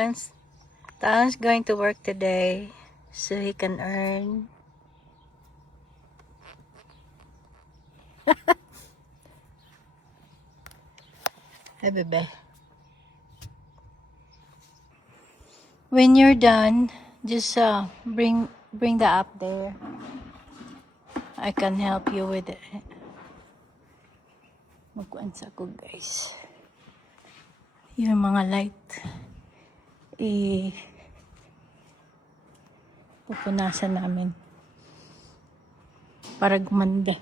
Talon's going to work today so he can earn. Hey, bebe. When you're done, just bring the app there. I can help you with it. Magkuansa ko, guys. Yung mga light. Pupunasan namin para gumanda.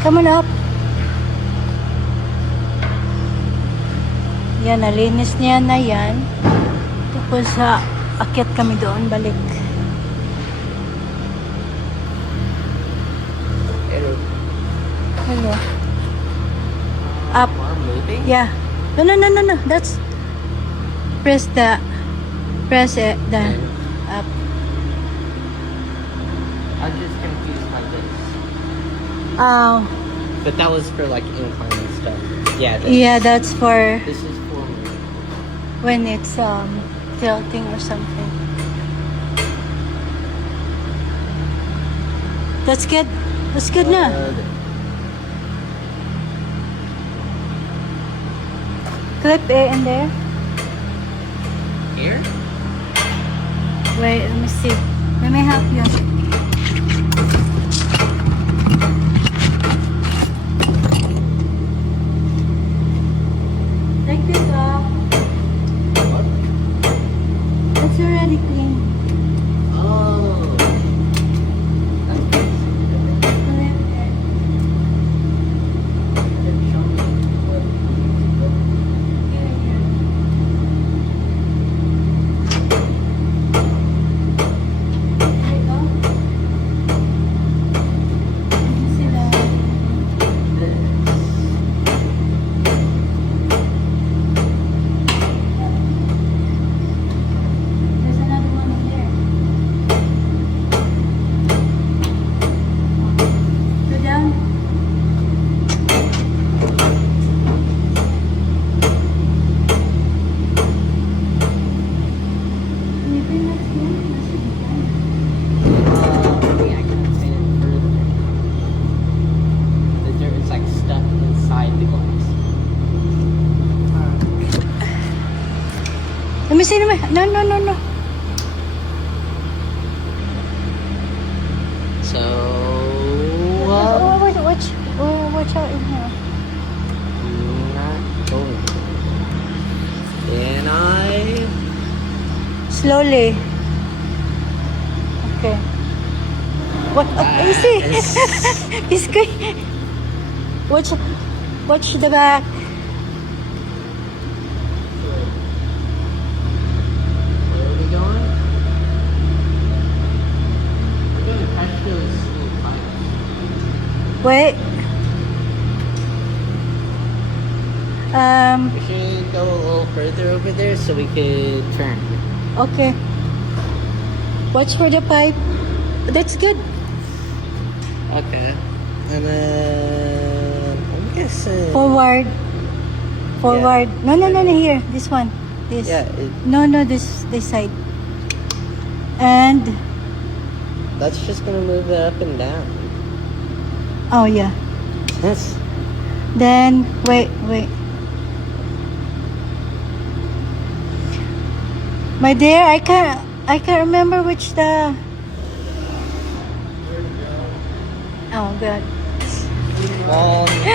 Come on up. Yan, nalinis niya na yan. Tapos akyat kami doon, balik. Hello. Hello. Up. Yeah. No. That's press it, the up. I'm just confused by this. Oh. But that was for like incline and stuff. Yeah. Yeah, that's for This is for when it's tilting or something. That's good. That's good na. Clip it in there. Here? Wait, let me see. Let me help you. Like this, What? it's already clean. Oh. That's good. Clip it. Show me what we need to go. Here, here. There you go. You see that? There's another one in there. Go down. Can you bring that here? That should be done. Maybe I can extend it further. The dirt is like stuck inside the glass. Let me see. No. So. Watch out in here. Not going. Then I. Slowly. Okay. What? You see? He's going. Watch the back. Where are we going? Wait. We should go a little further over there so we could turn. Okay. Watch for the pipe. That's good. Okay. And then I'm guessing. Forward. Forward. Yeah. No, here. This one. This. Yeah. No, this side. And That's just gonna move it up and down. oh yeah. Yes. Then wait. My dear, I can't remember which the. Oh God.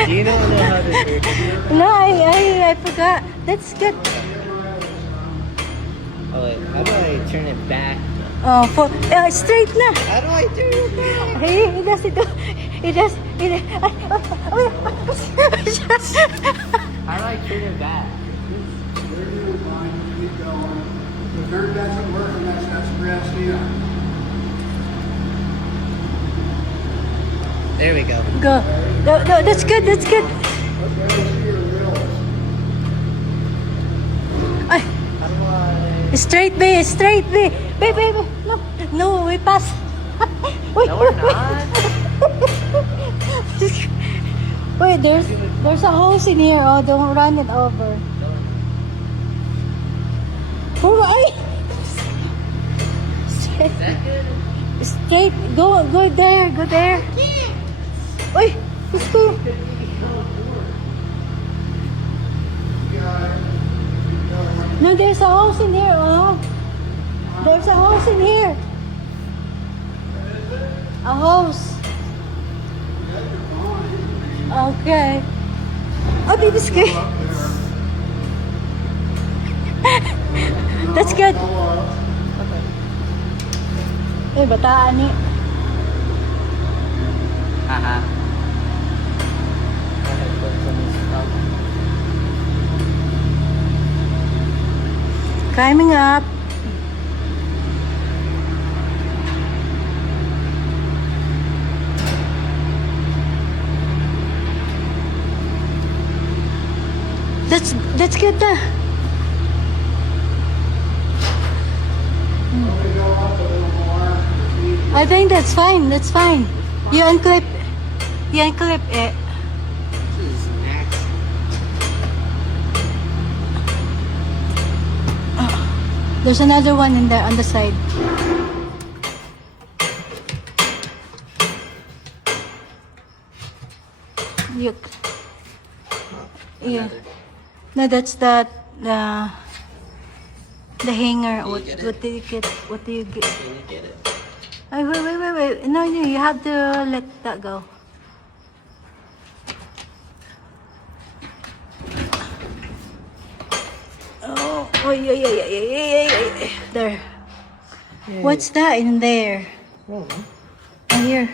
You don't know how to do it. No, I forgot. That's good. Oh wait, how do I turn it back? Oh, for straight na. How do I turn it back? Hey, it does. How do I turn it back? The dirt doesn't work unless that's pressed in. There we go. Go. No, that's good. Ay, How do I? straight, babe. Babe. No, we pass. Wait, No, we're not. Wait, there's a hose in here. Oh, don't run it over. Oh, ay! Straight. Is that good? Straight. Go there. Wait, let's go. No, there's a hose in here. Oh, there's a hose in here. A hose. Okay. Oh, baby's good. That's good. Eh, bataan ni. Haha. Climbing up. That's good na. I think that's fine. You unclip it. This is next. There's another one in there on the side. You, yeah. No, that's the hanger. What do you get? What do you get? Can you get it? Ay, wait. No, you have to let that go. Oh, yeah. There. What's that in there? Oh, Here.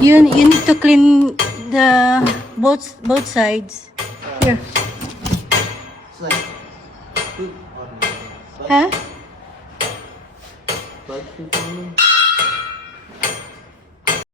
You need to clean the both sides. Here. it's like poop on me. Huh? Bug poop on me.